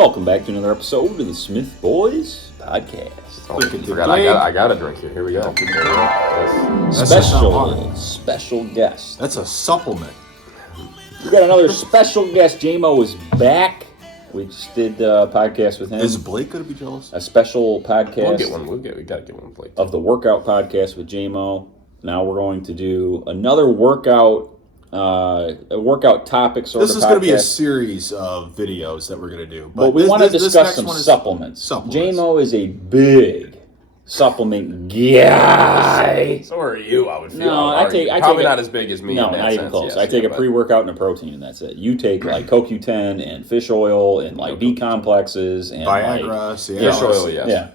Welcome back to another episode of the Smith Boys Podcast. I got a drink here. Here we go. Special guest. That's a supplement. We got another special guest. Jamo is back. We just did a podcast with him. Is Blake going to be jealous? A special podcast. We'll get one. We got to get one, Blake. Of the workout podcast with Jamo. Now we're going to do another workout. A workout topic sort of podcast. This is going to be a series of videos that we're going to do. But we want to discuss some supplements. Jamo is a big supplement guy. So are you, I would feel. No, I take probably not as big as me. No, in that not even sense, close. yes, I take a pre-workout and a protein, and that's it. You take like CoQ10 and fish oil and like B complexes and Viagra, fish oil, yes. Yeah.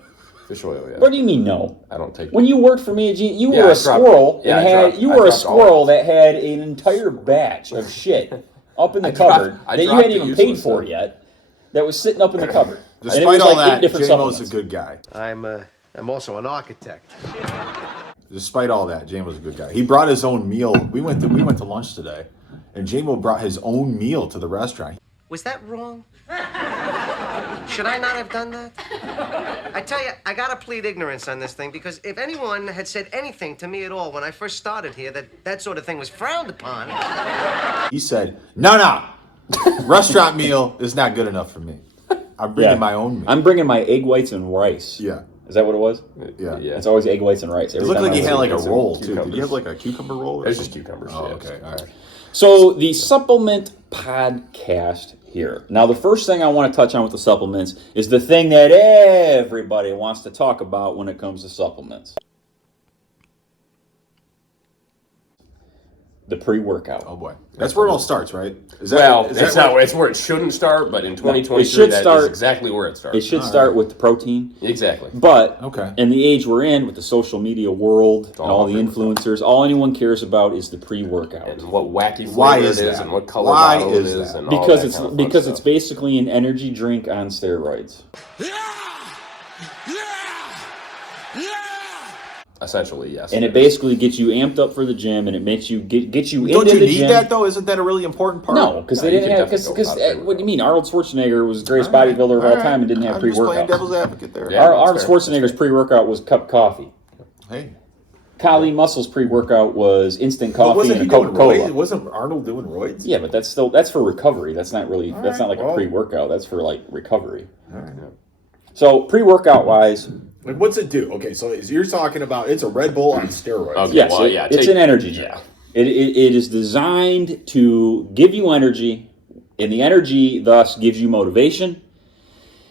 Fish oil, yes. What do you mean no? I don't take. When you worked for me, you were a squirrel that had an entire batch of shit up in the cupboard that you hadn't even paid for yet. That was sitting up in the cupboard. Despite all that, Jamo's a good guy. I'm also an architect. Despite all that, Jamo's a good guy. He brought his own meal. We went to lunch today, and Jamo brought his own meal to the restaurant. Was that wrong? Should I not have done that? I tell you, I gotta plead ignorance on this thing, because if anyone had said anything to me at all when I first started here that sort of thing was frowned upon. He said, no, restaurant meal is not good enough for me. I'm bringing my own meal. I'm bringing my egg whites and rice. Yeah. Is that what it was? Yeah. It's always egg whites and rice. It looked like he had like a roll, too. Did you have like a cucumber roll? It's just cucumbers. Oh, okay. All right. So the supplement podcast here. Now, the first thing I want to touch on with the supplements is the thing that everybody wants to talk about when it comes to supplements. The pre-workout. Oh boy, that's where it all starts, right? It's where it shouldn't start, but in 2023, is exactly where it starts. It should start with the protein. Exactly. But in the age we're in, with the social media world and all the influencers, all anyone cares about is the pre-workout. And what wacky flavor it is, and what color bottle it is, and all that kind of because it's basically an energy drink on steroids. Essentially, yes. And it basically gets you amped up for the gym, and it makes you get you into the gym. Don't you need that, though? Isn't that a really important part? No, because they didn't have... Because what do you mean? Arnold Schwarzenegger was the greatest bodybuilder of all time and didn't have pre-workout. I'm just playing devil's advocate there. Yeah, Arnold Schwarzenegger's pre-workout was cup coffee. Hey. Kali Muscle's pre-workout was instant coffee and a Coca-Cola. Wasn't Arnold doing roids? Yeah, but that's for recovery. That's not really... That's not like a pre-workout. That's for, like, recovery. All right. So, pre-workout-wise... Like, what's it do? Okay, so you're talking about it's a Red Bull on steroids. Okay, yes, it's an energy drink. Yeah. It is designed to give you energy, and the energy thus gives you motivation.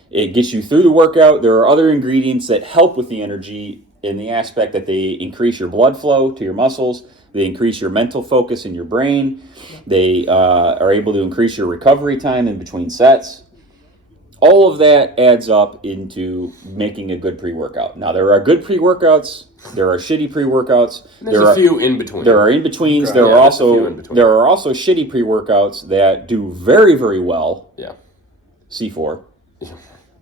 It gets you through the workout. There are other ingredients that help with the energy in the aspect that they increase your blood flow to your muscles. They increase your mental focus in your brain. They are able to increase your recovery time in between sets. All of that adds up into making a good pre-workout. Now, there are good pre-workouts. There are shitty pre-workouts. There's a few in between. There are in-betweens. Okay. There are also shitty pre-workouts that do very, very well. Yeah. C4.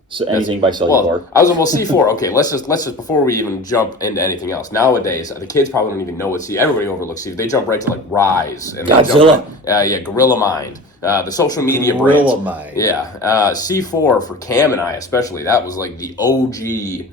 So anything by Cellular. Well, I was almost C4. Okay, let's just before we even jump into anything else. Nowadays, the kids probably don't even know what C. Everybody overlooks C. They jump right to like Rise and Godzilla. Gorilla Mind. The social media Gorilla brands. Mind. Yeah. C4 for Cam and I especially. That was like the OG.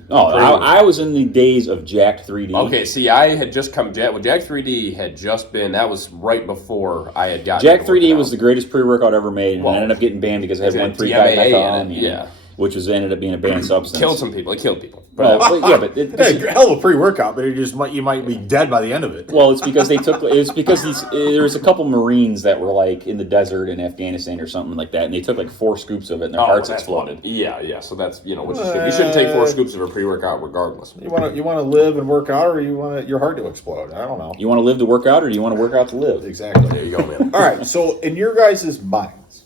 Oh, I was in the days of Jacked 3D. Okay, see, I had just come. Jacked 3D had just been. That was right before I had gotten. Jacked 3D was the greatest pre-workout ever made, and I ended up getting banned because it had 1,3-dimethylamine. Yeah. Which ended up being a banned substance. Killed some people. It killed people. But hell of a pre-workout, but you might be dead by the end of it. Well, it's because there was a couple Marines that were like in the desert in Afghanistan or something like that, and they took like 4 scoops of it, and their hearts exploded. Yeah. So that's what you should. You shouldn't take 4 scoops of a pre-workout regardless. You want to live and work out, or you want your heart to explode? I don't know. You want to live to work out, or do you want to work out to live? Exactly. There you go, man. All right. So in your guys' minds,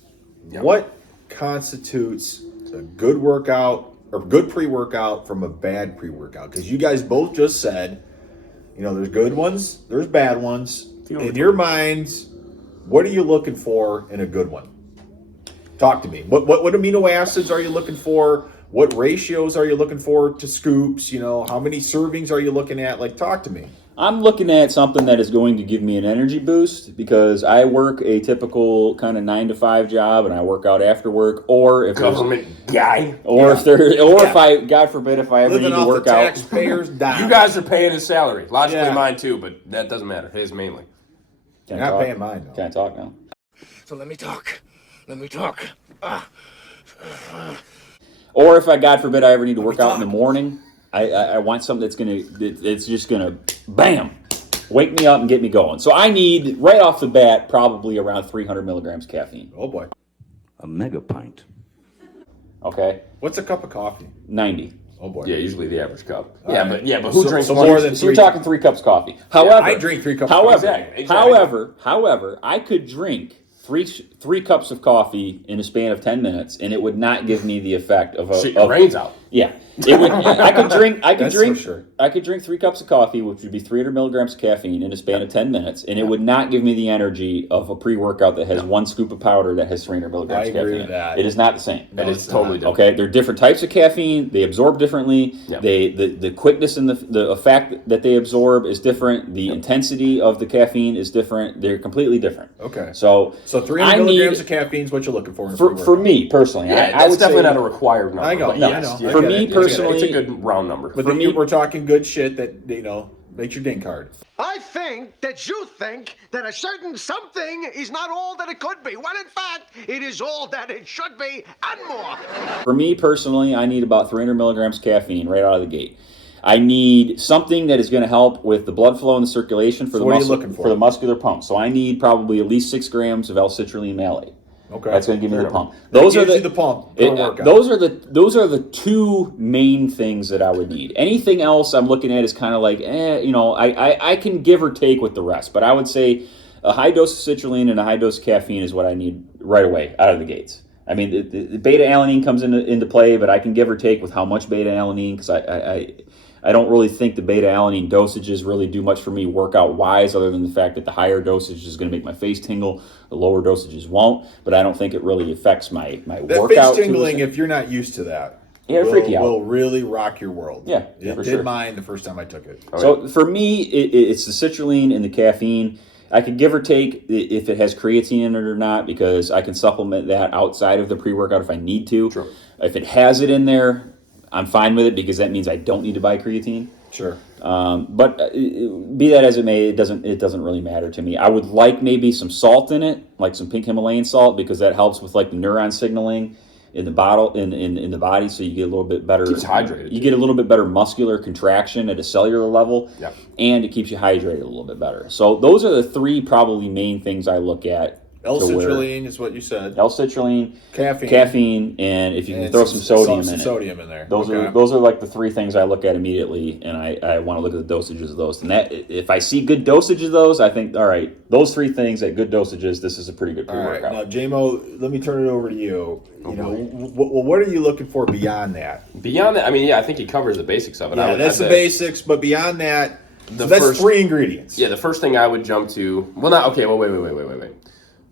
what constitutes a good workout or good pre-workout from a bad pre-workout? Because you guys both just said, there's good ones, there's bad ones. In your minds, what are you looking for in a good one? Talk to me. What amino acids are you looking for? What ratios are you looking for to scoops? How many servings are you looking at? Like, talk to me. I'm looking at something that is going to give me an energy boost because I work a typical kind of 9 to 5 job and I work out after work, or if Government guy. if I, God forbid, if I ever Living need to off work the out. taxpayers' dime. You guys are paying his salary. Logically, Yeah. mine too, but that doesn't matter. His mainly. Can You're I not talk? paying mine, though. Can I talk now? So let me talk. Let me talk. Or if I, God forbid, I ever need to work out in the morning, I want something it's just gonna, bam, wake me up and get me going. So I need, right off the bat, probably around 300 milligrams caffeine. Oh boy. A mega pint. Okay, What's a cup of coffee? 90. Oh boy. Yeah, usually the average cup. All Yeah, right. but who So- drinks so one? more than So you're three- talking 3 cups of coffee. However, I drink 3 cups of However, coffee. Exactly. however, I could drink three cups of coffee in a span of 10 minutes, and it would not give me the effect of a. Shit your brains out. Yeah, it would. I could drink. That's for sure. I could drink 3 cups of coffee, which would be 300 milligrams of caffeine in a span of 10 minutes, and it would not give me the energy of a pre-workout that has 1 scoop of powder that has 300 milligrams I of agree caffeine. with that. It is not the same. And it's totally different. Okay, they're different types of caffeine. They absorb differently. Yep. The quickness and the effect that they absorb is different. The intensity of the caffeine is different. They're completely different. Okay. So 300 I milligrams need- of caffeine is what you're looking for in a for pre-workout. me personally, Yeah, I that's would definitely say, not a required number. I know. but Yeah, yes, I know. yeah. For get me it. personally- it's a good round number. But for then me- we're talking good shit that, makes your dink hard. I think that you think that a certain something is not all that it could be, when in fact, it is all that it should be and more. For me personally, I need about 300 milligrams caffeine right out of the gate. I need something that is going to help with the blood flow and the circulation for So the what are you muscle, looking for? for the muscular pump. So I need probably at least 6 grams of L-citrulline malate. Okay. That's going to give me Fair the enough. pump. That Those are gives the you the pump for a workout. Those are the 2 main things that I would need. Anything else I'm looking at is kind of like, I can give or take with the rest. But I would say a high dose of citrulline and a high dose of caffeine is what I need right away out of the gates. I mean, the beta-alanine comes into play, but I can give or take with how much beta-alanine because I don't really think the beta-alanine dosages really do much for me workout-wise other than the fact that the higher dosage is going to make my face tingle, the lower dosages won't, but I don't think it really affects my That workout. face tingling, if you're not used to that, Yeah, it'll freak you out. will really rock your world. Yeah, It for did sure. mine the first time I took it. So for me, it's the citrulline and the caffeine. I could give or take if it has creatine in it or not because I can supplement that outside of the pre-workout if I need to. True. If it has it in there, I'm fine with it because that means I don't need to buy creatine. Sure. But be that as it may, it doesn't really matter to me. I would like maybe some salt in it, like some pink Himalayan salt, because that helps with like the neuron signaling in the in the body, so you get a little bit better. Keeps hydrated, You too. get a little bit better muscular contraction at a cellular level, Yeah. and it keeps you hydrated a little bit better. So those are the 3 probably main things I look at. L-citrulline is what you said. L-citrulline, Caffeine. and if you can And throw some sodium in it. Sodium in there. Those Okay. are like the 3 things I look at immediately, and I want to look at the dosages of those. And that if I see good dosage of those, I think all right, those 3 things at good dosages, this is a pretty good All right. pre-workout. Now, Jamo, let me turn it over to you. What are you looking for beyond that? Beyond that, I mean, yeah, I think he covers the basics of it. Yeah, that's the basics, but beyond that, so that's first- 3 ingredients. Yeah, the first thing I would jump to. Well, not okay. Well, wait.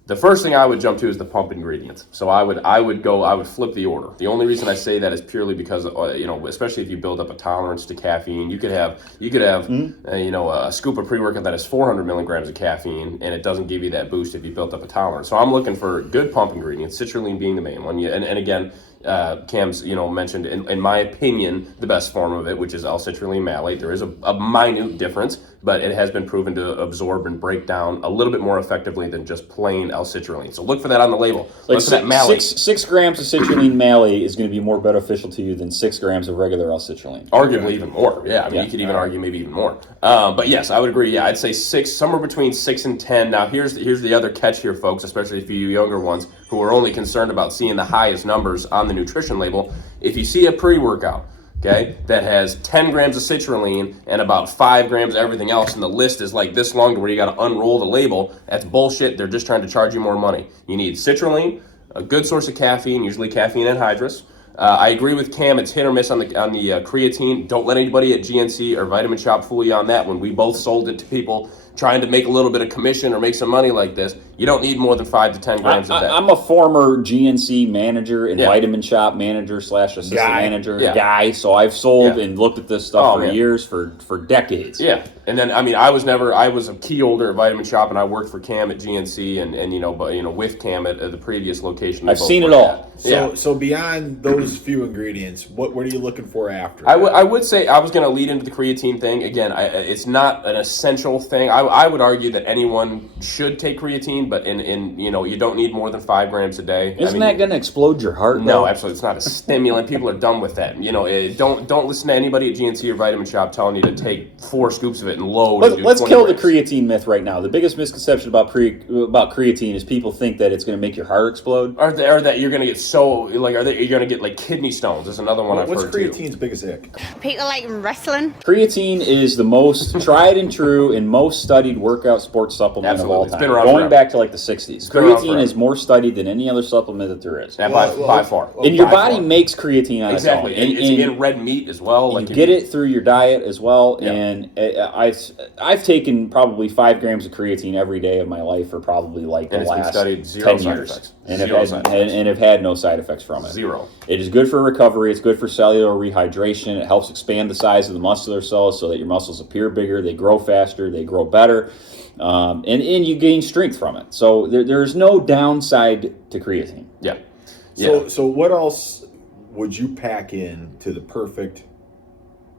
The first thing I would jump to is the pump ingredients. So I would flip the order. The only reason I say that is purely because especially if you build up a tolerance to caffeine, you could have a scoop of pre-workout that has 400 milligrams of caffeine, and it doesn't give you that boost if you built up a tolerance. So I'm looking for good pump ingredients, citrulline being the main one. Yeah, and again, Cam's mentioned in my opinion the best form of it, which is L-citrulline malate. There is a minute difference, but it has been proven to absorb and break down a little bit more effectively than just plain L-citrulline. So look for that on the label. Like Look for that malate. 6 grams of citrulline malate is going to be more beneficial to you than 6 grams of regular L-citrulline. Arguably even more. Yeah, I mean, Yeah. you could even argue maybe even more. But yes, I would agree. Yeah, I'd say 6, somewhere between 6 and 10. Now, here's the other catch here, folks, especially for you younger ones who are only concerned about seeing the highest numbers on the nutrition label. If you see a pre-workout, okay, that has 10 grams of citrulline and about 5 grams of everything else, and the list is like this long to where you got to unroll the label, that's bullshit. They're just trying to charge you more money. You need citrulline, a good source of caffeine, usually caffeine anhydrous. I agree with Cam. It's hit or miss on the creatine. Don't let anybody at GNC or Vitamin Shop fool you on that one. We both sold it to people trying to make a little bit of commission or make some money like this. You don't need more than 5 to 10 grams a day. I'm a former GNC manager and Yeah. vitamin shop manager / assistant manager Yeah. guy. So I've sold Yeah. and looked at this stuff for man. years, for decades. Yeah, and then I mean, I was a key holder at Vitamin Shop, and I worked for Cam at GNC, and with Cam at the previous location. I've seen it all. So beyond those few ingredients, what are you looking for after? I would say I was going to lead into the creatine thing again. It's not an essential thing. I would argue that anyone should take creatine, but you don't need more than 5 grams a day. Isn't that going to explode your heart? No, though? absolutely. It's not a stimulant. People are done with that. Don't listen to anybody at GNC or Vitamin Shop telling you to take 4 scoops of it and load. Let's kill the creatine myth right now. The biggest misconception about creatine is people think that it's going to make your heart explode. Or that you're going to get you're going to get like kidney stones. Is another one I've What's heard creatine's biggest ick? People like wrestling. Creatine is the most tried and true and most studied workout sports supplement of all Absolutely. It's time. been around Going forever. back to like the 60s. been around Creatine forever. is more studied than any other supplement that there is. Yeah, by far. And your by body far. makes creatine on Exactly. its own. And it's in red meat as well. You get it through your diet as well. Yeah. And I've taken probably 5 grams of creatine every day of my life for probably like And the it's been last studied, 0 10 side years. effects. And Zero side effects. have had no side effects from it. 0. It is good for recovery. It's good for cellular rehydration. It helps expand the size of the muscular cells so that your muscles appear bigger. They grow faster. They grow better. And you gain strength from it. So there's no downside to creatine. Yeah. So what else would you pack in to the perfect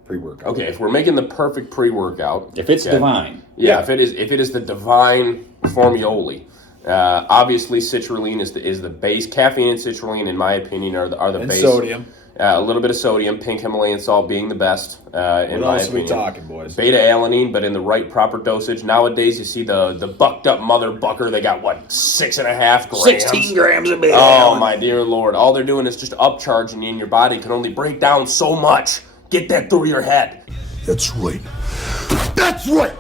pre-workout? Okay, if we're making the perfect pre-workout, If it's divine. Yeah, if it is the divine formioli. Obviously, citrulline is the base. Caffeine and citrulline, in my opinion, are the And base. sodium. A little bit of sodium, pink Himalayan salt being the best. In What my else are we opinion. talking, boys? Beta alanine, but in the right proper dosage. Nowadays, you see the bucked up mother bucker. They got 6.5 grams. 16 grams of beta Oh alanine. my dear Lord! All they're doing is just upcharging you, and your body can only break down so much. Get that through your head. That's right. That's right.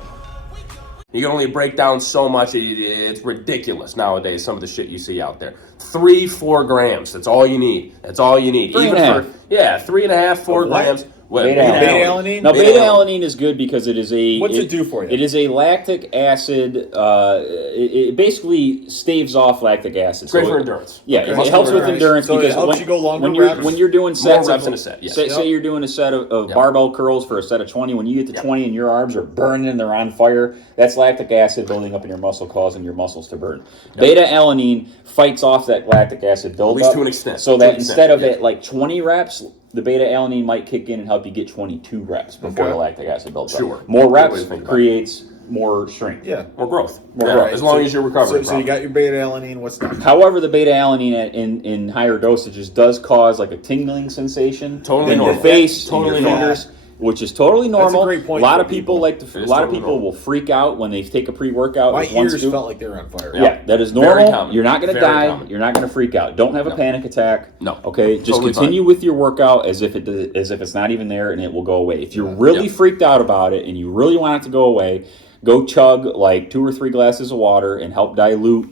You can only break down so much. It's ridiculous nowadays, some of the shit you see out there. 3-4 grams. That's all you need. That's all you need. 3.5. 3.5, 4 Of what? grams. What? Beta alanine? Now, Beta beta alanine. alanine is good because it is a... What's it do for you? It is a lactic acid... it basically staves off lactic acid. Great So for it- endurance. Yeah, Okay. it helps with Muscle endurance So it because helps you go longer when you're reps? when you're doing sets reps of, in a set, yes. say you're doing a set of Yep. barbell curls for a set of 20. When you get to 20 and your arms are burning and they're on fire, that's lactic acid building up in your muscle, causing your muscles to burn. Beta alanine fights off that lactic acid buildup. least to an extent. So To that an extent, instead of yeah. at like 20 reps, the beta alanine might kick in and help you get 22 reps before Okay. the lactic acid builds Sure. up. More Good way reps to think about it. creates more strength. Yeah. More growth. More Yeah, growth. as long as you're recovering. So you got your beta alanine. What's next? However, the beta alanine in higher dosages does cause like a tingling sensation Totally in your normal. face, Totally in your normal. fingers, which is totally normal. great point A lot for of people people. like to. It is A lot of totally people normal. will freak out when they take a pre-workout. My with one ears scoop. felt like they were on fire. Yeah, that is Very normal. common. You're not going to Very die. common. You're not going to freak out. Don't have a panic attack. No. Okay. Just Totally continue with your workout as if it's not even there, and it will go away. If you're really Yeah. freaked out about it and you really want it to go away, go chug like 2 or 3 glasses of water and help dilute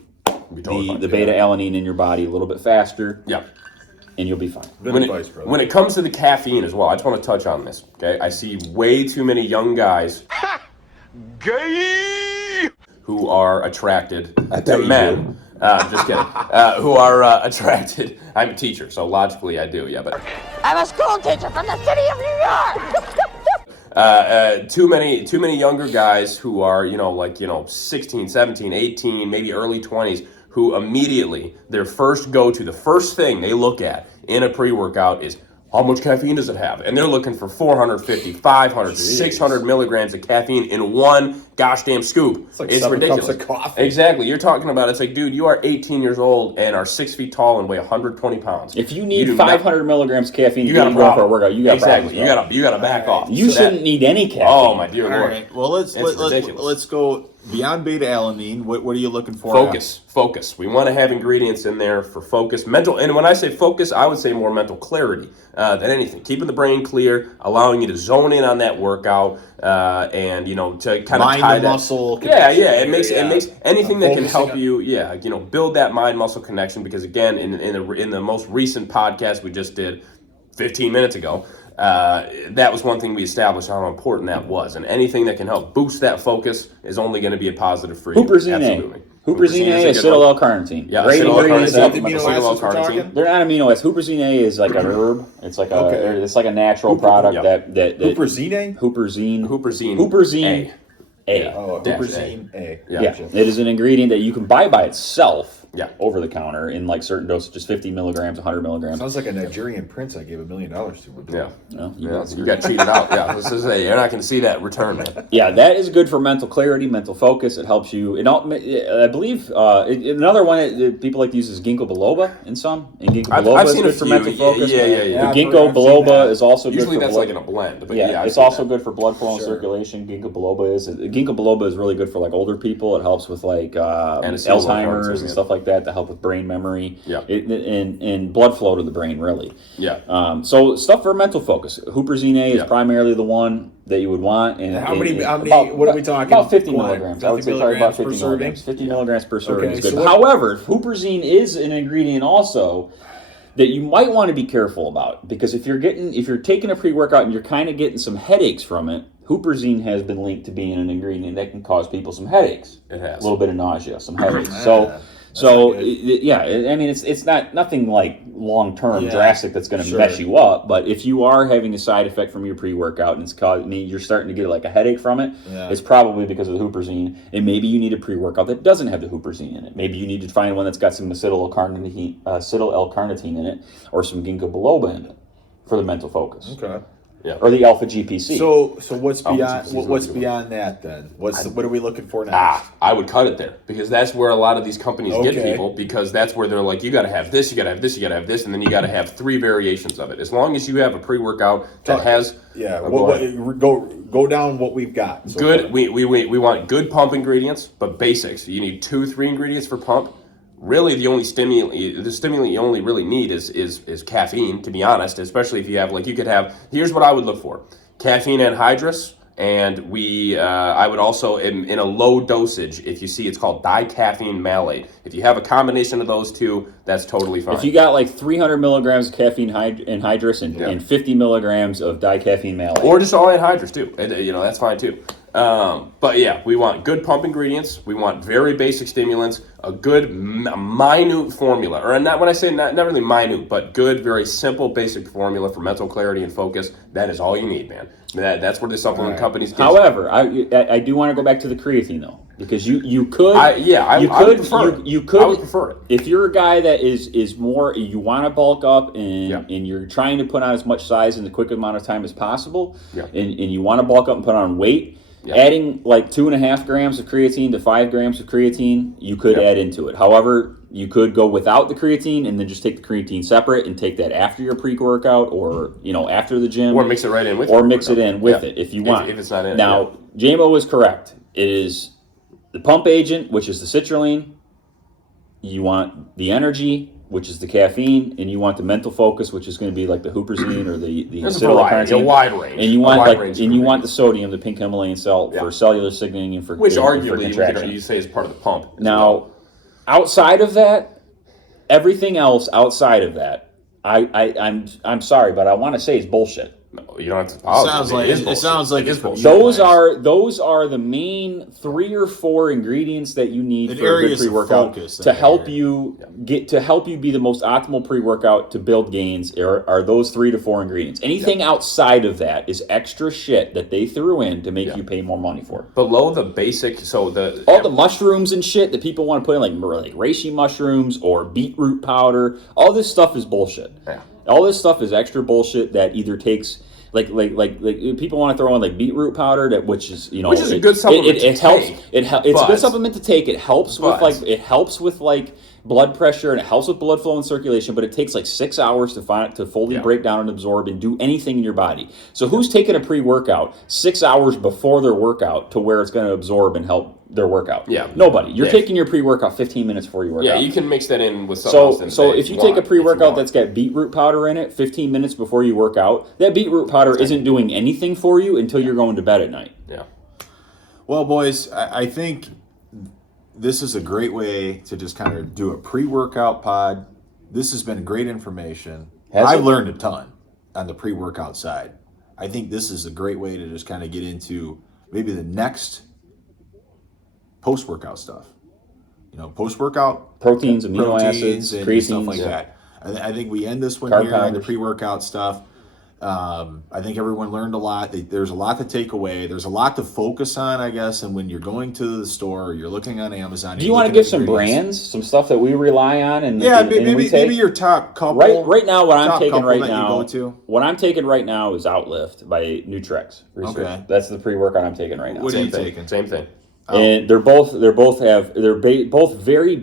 Be totally fine. the beta alanine in your body a little bit faster, Yeah. and you'll be fine. Good When advice, it, brother. when it comes to the caffeine as well, I just want to touch on this. Okay, I see way too many young guys who are attracted to men. Just kidding. Who are attracted. I'm a teacher, so logically I do. Yeah, but I'm a school teacher from the city of New York. too many younger guys who are 16, 17, 18, maybe early 20s, who immediately the first thing they look at in a pre-workout is how much caffeine does it have? And they're looking for 450, 500, 600 milligrams of caffeine in one gosh damn scoop. It's like 7 ridiculous. cups of coffee. Exactly. You're talking about, it's like, dude, you are 18 years old and are 6 feet tall and weigh 120 pounds. If you do need not- 500 milligrams caffeine you to got a get going for a problem. workout, you got exactly. problems. You got to back off. You So shouldn't need any caffeine. Oh my dear All lord. right. Well, let's ridiculous. go beyond beta alanine. What are you looking for? Focus. We want to have ingredients in there for focus, mental. And when I say focus, I would say more mental clarity than anything. Keeping the brain clear, allowing you to zone in on that workout, and to kind of Mind tie and that muscle Yeah, connection It makes here, it makes anything that can Focusing help on- you. Yeah, build that mind muscle connection. Because again, in the most recent podcast we just did 15 minutes ago. That was one thing we established how important that was, and anything that can help boost that focus is only going to be a positive for you. Huperzine. Absolutely. Huperzine A, is a good acetyl one. L-carnitine. Yeah, Great acetyl ingredients. Is that the L-carnitine. amino Acetyl acids we're L-carnitine. talking? They're not amino acids. Huperzine A is like a herb. It's like Okay. it's like a natural product yeah. that Huperzine? Huperzine. Huperzine A. Oh, Dash Huperzine A. Yeah. Yeah, it is an ingredient that you can buy by itself. Yeah. Over the counter in like certain dosages, 50 milligrams, 100 milligrams. Sounds like a Nigerian prince I gave $1 million to. Yeah. No, Yeah, you got cheated out. Yeah, this is you're not going to see that return, man. Yeah, that is good for mental clarity, mental focus. It helps you. I believe another one that people like to use is ginkgo biloba in some. And ginkgo biloba I've is seen good a for few. mental focus. Yeah. The I've ginkgo seen biloba that. is also Usually good for that's blood. like in a blend, but Yeah, I've it's seen also that. good for blood flow and circulation. Ginkgo biloba is. Ginkgo biloba is really good for like older people. It helps with like acetyl Alzheimer's L-carnitine, and stuff like that to help with brain memory. Yeah. And blood flow to the brain, really. Yeah. So stuff for mental focus. Huperzine A is Yeah. primarily the one that you would want. And How many? about, What are we talking? About 50 Go on. milligrams. I would say probably about 50 milligrams. 50 milligrams per serving Okay, is good. so what- However, huperzine is an ingredient also that you might want to be careful about, because if you're taking a pre-workout and you're kind of getting some headaches from it, huperzine has been linked to being an ingredient that can cause people some headaches. It has. A little bit of nausea, some headaches. That's not good. I mean, it's not nothing like long term Yeah, drastic that's going to sure. mess you up. But if you are having a side effect from your pre-workout and you're starting to get like a headache from it, it's probably because of the huperzine. And maybe you need a pre-workout that doesn't have the huperzine in it. Maybe you need to find one that's got some acetyl L-carnitine in it, or some ginkgo biloba in it for the mental focus, Okay. Yeah. or the alpha GPC. So what's Oh, beyond this is what's really good. beyond that then? What are we looking for now? I would cut it there, because that's where a lot of these companies get Okay. people, because that's where they're like, you got to have this, you got to have this, you got to have this, and then you got to have 3 variations of it. As long as you have a pre-workout that has Go down what we've got. So good, far. we want good pump ingredients, but basics. You need 2-3 ingredients for pump. Really, the stimulant you only really need is caffeine, to be honest. Especially if you have, like, you could have. Here's what I would look for: caffeine anhydrous, and I would also in a low dosage. If you see, it's called dicaffeine malate. If you have a combination of those two, that's totally fine. if you got like 300 milligrams of caffeine anhydrous and 50 milligrams of dicaffeine malate, or just all anhydrous too, that's fine too. But yeah, we want good pump ingredients. We want very basic stimulants, a good minute formula, or not when I say not really minute, but good, very simple, basic formula for mental clarity and focus. That is all you need, man. That's where the supplement companies get. However, I do want to go back to the creatine though, because you could I would prefer it. you could I would prefer it. If you're a guy that is more, you want to bulk up and you're trying to put on as much size in the quick amount of time as possible, and you want to bulk up and put on weight. Adding like 2.5 grams of creatine to 5 grams of creatine, you could add into it. However, you could go without the creatine and then just take the creatine separate and take that after your pre-workout, or after the gym, Or mix it right in with or it. mix it in with it if you want. If it's not in it, now, Jamo is correct. It is the pump agent, which is the citrulline. You want the energy, which is the caffeine, and you want the mental focus, which is going to be like the huperzine or the There's a variety, a acetyl-L-carnitine. wide range. And you a want wide range of you want the ingredients. sodium, the pink Himalayan salt, for cellular signaling and for Which and for arguably contraction. you say is part of the pump. as Now, well. outside of that, everything else outside of that, I'm sorry, but I want to say is bullshit. No, you don't have to apologize. It sounds like It is it's bullshit. Those are the main 3 or 4 ingredients that you need The for a good areas of pre-workout focus to that help area. you be the most optimal pre-workout to build gains. Are those 3 to 4 ingredients? Anything outside of that is extra shit that they threw in to make you pay more money for. Below the basic, All the mushrooms and shit that people want to put in, like reishi mushrooms or beetroot powder, all this stuff is bullshit. Yeah. All this stuff is extra bullshit that either takes like people want to throw in like beetroot powder, which is Which is a good supplement It to helps. take, It's a but- good supplement to take. It helps with blood pressure, and it helps with blood flow and circulation. But it takes like 6 hours to fully break down and absorb and do anything in your body. So who's taking a pre-workout 6 hours before their workout to where it's going to absorb and help their workout? Yeah. Nobody. You're Yeah. taking your pre-workout 15 minutes before you work Yeah, out. you can mix that in with something else. in So the day if you take a want, pre-workout want. that's got beetroot powder in it 15 minutes before you work out, that beetroot powder isn't doing anything for you until you're going to bed at night. Yeah. Well, boys, I think this is a great way to just kind of do a pre-workout pod. This has been great information. I've learned a ton on the pre-workout side. I think this is a great way to just kind of get into maybe the next post-workout stuff. post-workout proteins, amino acids, and creatine, stuff like that. I think we end this one Carb here on the powders. pre-workout stuff. I think everyone learned a lot. There's a lot to take away. There's a lot to focus on, I guess. And when you're going to the store, you're looking on Amazon. Do you want to give some brands, some stuff that we rely on? And yeah, and maybe we take? maybe your top couple. Right now, what I'm top taking couple right that you now, go to? what I'm taking right now is Outlift by Nutrex Research. Okay. That's the pre-workout I'm taking right now. What are you Same thing. taking? Same thing. And they're both very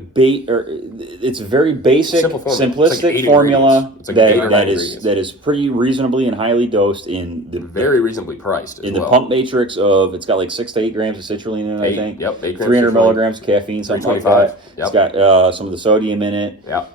it's a very basic, Simple formula. It's like simplistic 8 formula ingredients. It's like 8 or 9 ingredients. that is pretty reasonably and highly dosed in the Very reasonably priced as in well. the pump matrix of it's got like 6 to 8 grams of citrulline in it, I think. Yep, 8 grams 300 citrulline. milligrams of caffeine, something like that. 325. Yep. It's got some of the sodium in it. Yeah.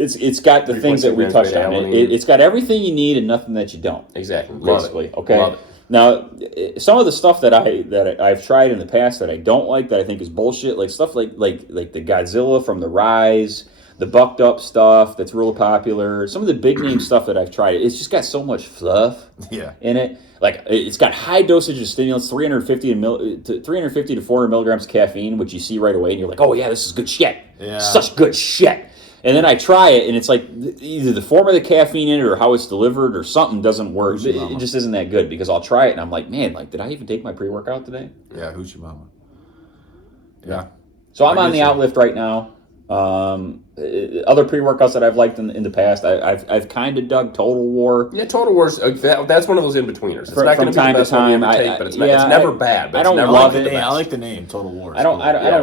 It's got the things that we 3.6 touched grams on. beta-alanine. It's got everything you need and nothing that you don't. Exactly. Love Basically, it. okay. Love it. Now, some of the stuff that I've tried in the past that I don't like, that I think is bullshit, like stuff like the Godzilla from the Rise, the Bucked Up stuff that's real popular. Some of the big name stuff that I've tried, it's just got so much fluff in it. Like it's got high dosage of stimulants, 350 to 400 milligrams of caffeine, which you see right away, and you're like, oh yeah, this is good shit. Yeah. Such good shit. And then I try it, and it's like either the form of the caffeine in it or how it's delivered or something doesn't work. It just isn't that good because I'll try it, and I'm like, man, like, did I even take my pre-workout today? Yeah, Hoochie Mama. Yeah. So I'm on the Outlift right now. Other pre-workouts that I've liked in the past, I've kind of dug Total War. Yeah, Total War's that's one of those in-betweeners. It's not going to be the best one you ever take, but it's never bad. But I don't it's never love the it. best. I like the name Total War. I don't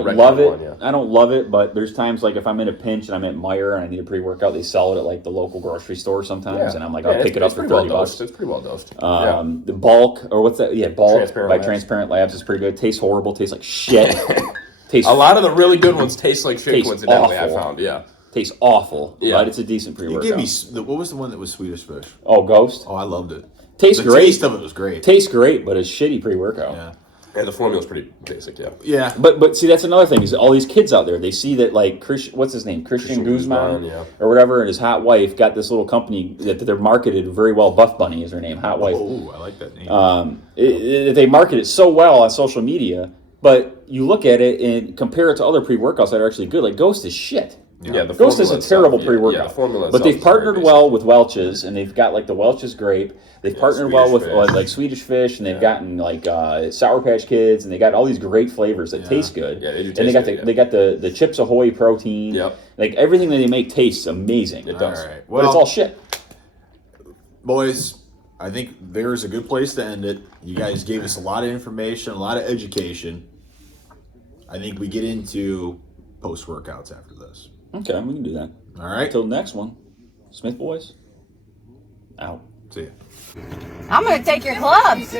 Red love it. one, yeah. I don't love it, but there's times like if I'm in a pinch and I'm at Meijer and I need a pre-workout, they sell it at like the local grocery store sometimes, and I'm like, I'll pick it up for $30. It's pretty well dosed. The Bulk, or what's that? Yeah, Bulk Transparent by Labs. Transparent Labs is pretty good. Tastes horrible. Tastes like shit. A lot of the really good ones taste like shit. Tastes Coincidentally, I awful. found. Yeah. Tastes awful, Yeah. but it's a decent You pre-workout. gave me what was the one that was Swedish Fish? Oh, Ghost. Oh, I loved it. Tastes the great. taste of it was great. Tastes great, but it's shitty pre-workout. Yeah. Yeah, the formula's pretty basic. Yeah. Yeah. But see, that's another thing is all these kids out there. They see that like what's his name, Christian Guzman, yeah. or whatever, and his hot wife got this little company that they're marketed very well. Buff Bunny is her name, hot wife. Oh, I like that name. They market it so well on social media, but you look at it and compare it to other pre-workouts that are actually good. Like Ghost is shit. Yeah, the Ghost is a formula terrible itself, pre-workout. Yeah, the formula but itself they've is very partnered basic. well with Welch's, and they've got like the Welch's grape. They've partnered well with Swedish Fish. like Swedish Fish, and they've gotten like Sour Patch Kids, and they got all these great flavors that taste good. Yeah, they do and taste they got good, they got the Chips Ahoy protein. Yep. Like everything that they make tastes amazing. It does. All right. But it's Well- all shit. Boys, I think there's a good place to end it. You guys gave us a lot of information, a lot of education. I think we get into post-workouts after this. Okay, we can do that. All right? Until the next one. Smith Boys. Out. See ya. I'm gonna take your clubs.